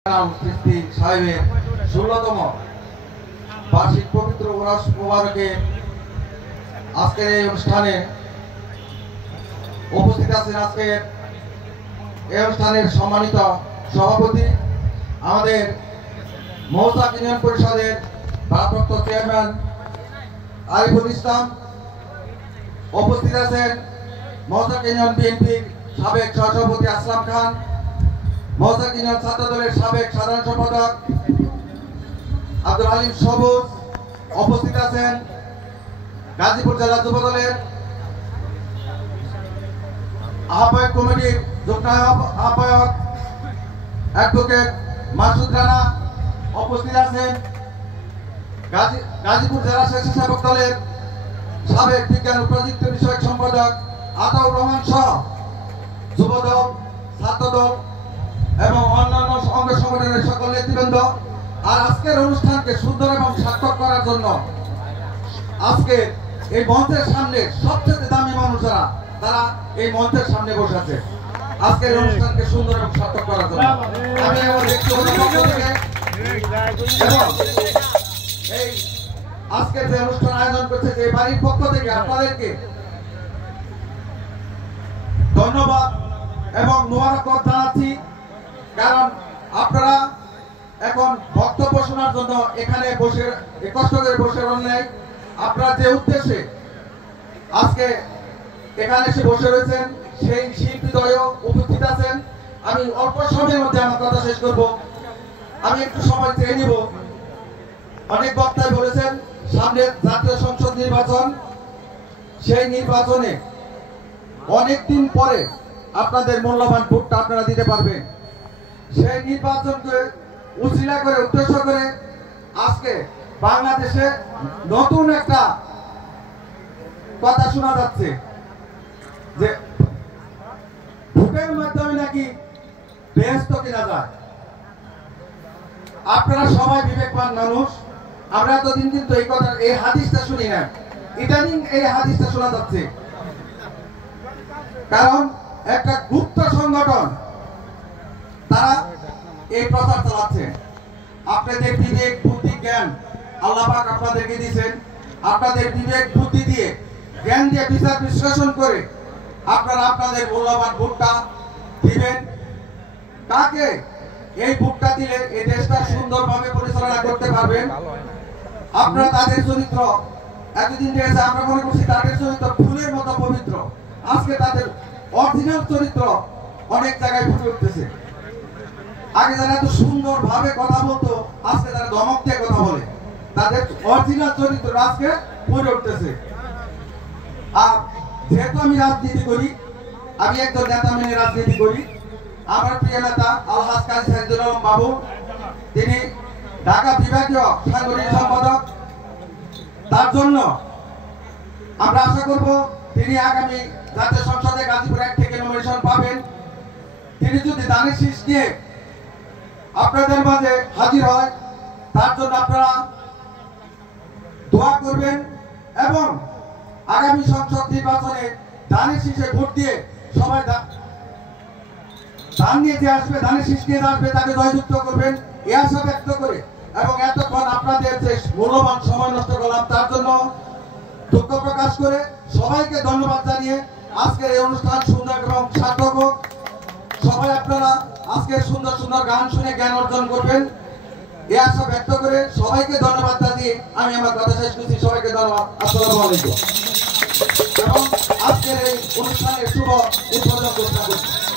সাহেবের 16তম বার্ষিক পবিত্র ওরস মোবারকে আজকের এই অনুষ্ঠানে উপস্থিত আছেন আজকের এই অনুষ্ঠানের সম্মানিত সভাপতি আমাদের মৌচাক ইউনিয়ন পরিষদের ভারপ্রাপ্ত চেয়ারম্যান আরিফুল ইসলাম। উপস্থিত আছেন মৌচাক ইউনিয়ন বিএনপির সাবেক সহসভাপতি আসলাম খান, মৌচাক ইউনিয়ন ছাত্র দলের সাবেক সাধারণ সম্পাদক আব্দুল আলিম সবুজ। উপস্থিত আছেন গাজীপুর জেলা যুব দলের আহ্বায়ক কমিটির যুগ্ম আহ্বায়ক অ্যাডভোকেট মাসুদ রানা। উপস্থিত আছেন গাজীপুর জেলা স্বেচ্ছাসেবক দলের সাবেক বিজ্ঞান ও প্রযুক্তি বিষয়ক সম্পাদক আতাউর রহমান সহ যুব দল, ছাত্র দল এবং অন্যান্য অঙ্গ সংগঠনের সকল নেতৃবৃন্দ। আর আজকের অনুষ্ঠানকে সুন্দর এবং সার্থক করার জন্য আজকে এই মঞ্চের সামনে সবচেয়ে দামি মানুষ যারা তারা এই মঞ্চের সামনে বসে আছে আজকের অনুষ্ঠানকে সুন্দর এবং সার্থক করার জন্য। আমি আমার ব্যক্তিগত পক্ষ থেকে এবং এই আজকের যে অনুষ্ঠান আয়োজন করছে যে বাড়ির পক্ষ থেকে আপনাদেরকে ধন্যবাদ এবং মোবারকবাদ জানাচ্ছি। কারণ আপনারা এখন বক্তব্য শোনার জন্য এখানে বসে কষ্ট করে বসে নেই, আপনারা যে উদ্দেশ্যে আজকে এখানে এসে বসে রয়েছেন সেই শিল্পীদ্বয় উপস্থিত আছেন। আমি অল্প সময়ের মধ্যে আমার কথা শেষ করব, আমি একটু সময় চেয়ে নিব। অনেক বক্তায় বলেছেন সামনে জাতীয় সংসদ নির্বাচন, সেই নির্বাচনে অনেকদিন পরে আপনাদের মূল্যবান ভোটটা আপনারা দিতে পারবেন। সেই নির্বাচনকে উছিলা করে উদ্দেশ্য করে আজকে বাংলাদেশে নতুন একটা কথা শোনা যাচ্ছে যে ভোটের মাধ্যমে নাকি বেহেশত কিনা যায়। আপনারা সবাই বিবেকবান মানুষ, আমরা এতদিন কিন্তু এই কথা এই হাদিসটা শুনি না, ইদানিং এই হাদিসটা শোনা যাচ্ছে। কারণ একটা গুপ্ত সংগঠন তারা এই প্রচার চালাচ্ছে। আপনাদের বিবেক বুদ্ধি জ্ঞান আল্লাহ পাক আপনাদেরকে দিয়েছেন, আপনাদের বিবেক বুদ্ধি দিয়ে জ্ঞান দিয়ে বিচার বিশ্লেষণ করে আপনারা আপনাদের মূল্যবান ভোটটা দিবেন। কাকে এই ভোটটা দিলে এই দেশটা সুন্দরভাবে পরিচালনা করতে পারবেন। আপনারা তাদের চরিত্র এতদিন দেখেছে, আমরা মনে করছি তাদের চরিত্র ফুলের মতো পবিত্র, আজকে তাদের অরিজিনাল চরিত্র অনেক জায়গায় ফুটে উঠতেছে। আগে যারা এত সুন্দর ভাবে কথা বলতো আজকে তারা ধমক দিয়ে কথা বলে, তাদের অরিজিনাল চরিত্র আজকে ফুটে উঠতেছে। আর যেহেতু আমি রাজনীতি করি, আমি একজন নেতা মেনে রাজনীতি করি। আমার প্রিয় নেতা আলহাজ কাজী সাইদুল আলম বাবু, তিনি ঢাকা বিভাগীয় সাংগঠনিক সম্পাদক। তার জন্য আমরা আশা করব তিনি আগামী জাতীয় সংসদে গাজীপুর 1 থেকে নমিনেশন পাবেন। তিনি যদি দানের শীষ নিয়ে আপনাদের মাঝে হাজির হয়, তার জন্য আপনারা দোয়া করবেন এবং আগামী সংসদ নির্বাচনে দানের শীষে ভোট দিয়ে সবাই দান নিয়ে যে আসবে, দানের শীষ নিয়ে আসবে তাকে জয়যুক্ত করবেন এই আশা ব্যক্ত করে এবং এতক্ষণ আপনাদের যে মূল্যবান সময় নষ্ট করলাম তার জন্য দুঃখ প্রকাশ করে সবাইকে ধন্যবাদ জানিয়ে আজকের এই অনুষ্ঠান সুন্দর এবং সার্থক হোক। সবাই আপনারা আজকে সুন্দর সুন্দর গান শুনে জ্ঞান অর্জন করবেন এই আশা ব্যক্ত করে সবাইকে ধন্যবাদ জানিয়ে আমি আমার কথা শেষ করছি। সবাইকে ধন্যবাদ। আসসালামু আলাইকুম এবং আজকের এই অনুষ্ঠানের শুভ উদ্বোধন ঘোষণা করছি।